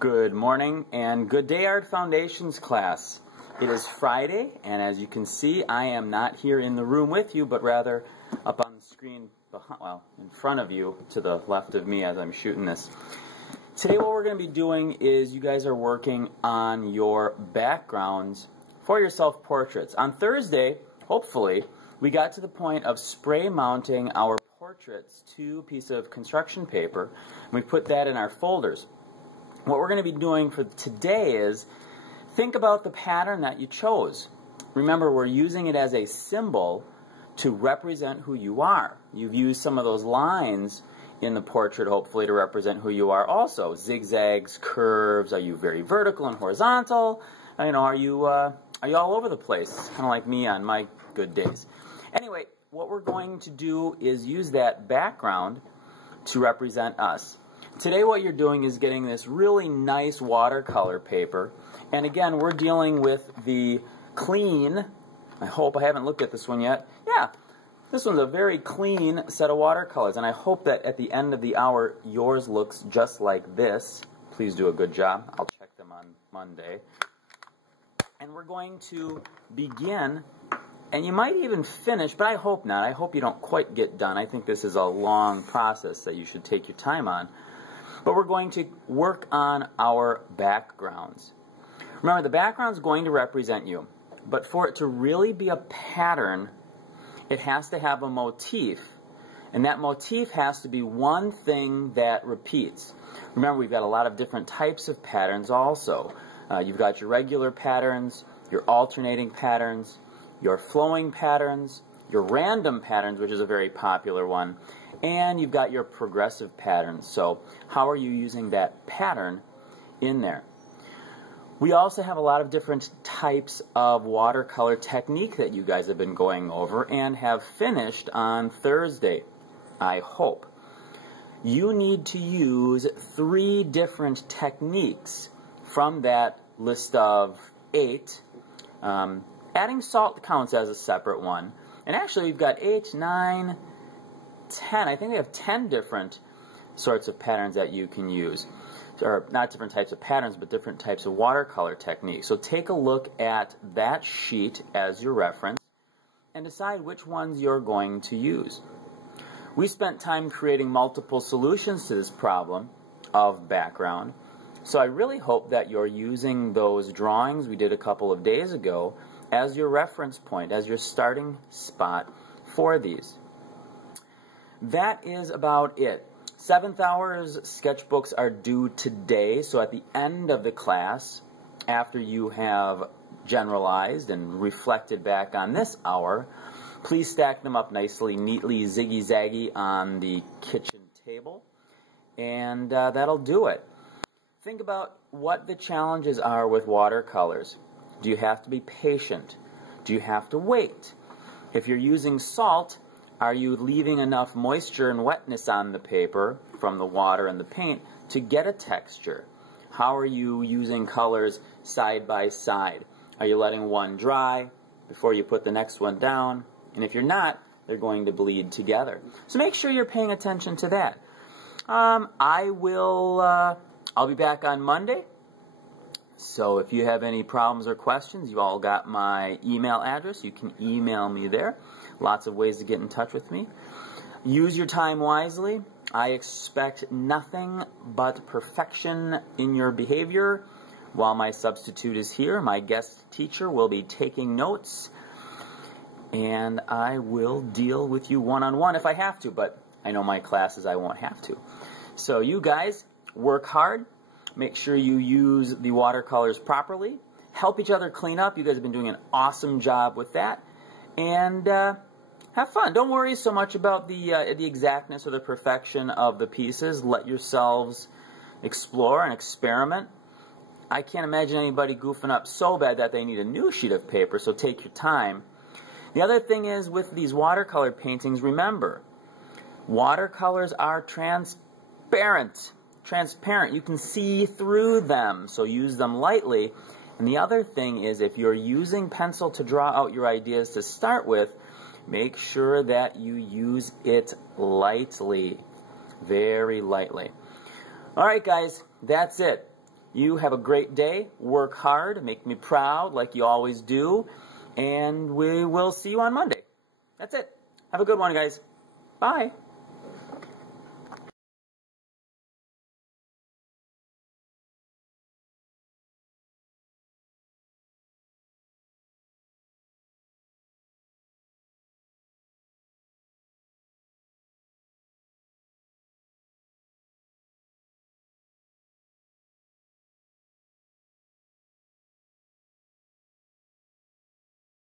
Good morning and good day, Art Foundations class. It is Friday, and as you can see, I am not here in the room with you, but rather up on the screen, in front of you, to the left of me as I'm shooting this. Today what we're going to be doing is you guys are working on your backgrounds for your self-portraits. On Thursday, hopefully, we got to the point of spray mounting our portraits to a piece of construction paper, and we put that in our folders. What we're going to be doing for today is think about the pattern that you chose. Remember, we're using it as a symbol to represent who you are. You've used some of those lines in the portrait, hopefully, to represent who you are also. Zigzags, curves, are you very vertical and horizontal? Are you all over the place? Kind of like me on my good days. Anyway, what we're going to do is use that background to represent us. Today what you're doing is getting this really nice watercolor paper, and again we're dealing with the clean, I hope, I haven't looked at this one yet, yeah, this one's a very clean set of watercolors, and I hope that at the end of the hour yours looks just like this. Please do a good job. I'll check them on Monday. And we're going to begin, and you might even finish, but I hope not. I hope you don't quite get done. I think this is a long process that you should take your time on. But we're going to work on our backgrounds. Remember, the background is going to represent you. But for it to really be a pattern, it has to have a motif. And that motif has to be one thing that repeats. Remember, we've got a lot of different types of patterns also. You've got your regular patterns, your alternating patterns, your flowing patterns, your random patterns, which is a very popular one, and you've got your progressive patterns. So how are you using that pattern in there? We also have a lot of different types of watercolor technique that you guys have been going over and have finished on Thursday, I hope. You need to use 3 different techniques from that list of 8. Adding salt counts as a separate one. And actually we've got 8, 9, 10. I think we have 10 different sorts of patterns that you can use. Or not different types of patterns, but different types of watercolor techniques. So take a look at that sheet as your reference and decide which ones you're going to use. We spent time creating multiple solutions to this problem of background. So I really hope that you're using those drawings we did a couple of days ago as your reference point, as your starting spot for these. That is about it. 7th hour's sketchbooks are due today, so at the end of the class, after you have generalized and reflected back on this hour, please stack them up nicely, neatly, ziggy-zaggy on the kitchen table, and that'll do it. Think about what the challenges are with watercolors. Do you have to be patient? Do you have to wait? If you're using salt, are you leaving enough moisture and wetness on the paper from the water and the paint to get a texture? How are you using colors side by side? Are you letting one dry before you put the next one down? And if you're not, they're going to bleed together. So make sure you're paying attention to that. I'll be back on Monday. So if you have any problems or questions, you all got my email address. You can email me there. Lots of ways to get in touch with me. Use your time wisely. I expect nothing but perfection in your behavior. While my substitute is here, my guest teacher will be taking notes, and I will deal with you one-on-one if I have to, but I know my classes I won't have to. So you guys, work hard. Make sure you use the watercolors properly. Help each other clean up. You guys have been doing an awesome job with that. And have fun. Don't worry so much about the exactness or the perfection of the pieces. Let yourselves explore and experiment. I can't imagine anybody goofing up so bad that they need a new sheet of paper, so take your time. The other thing is, with these watercolor paintings, remember, watercolors are transparent. You can see through them, so use them lightly. And the other thing is, if you're using pencil to draw out your ideas to start with, make sure that you use it lightly, very lightly. All right, guys, that's it. You have a great day. Work hard. Make me proud like you always do. And we will see you on Monday. That's it. Have a good one, guys. Bye.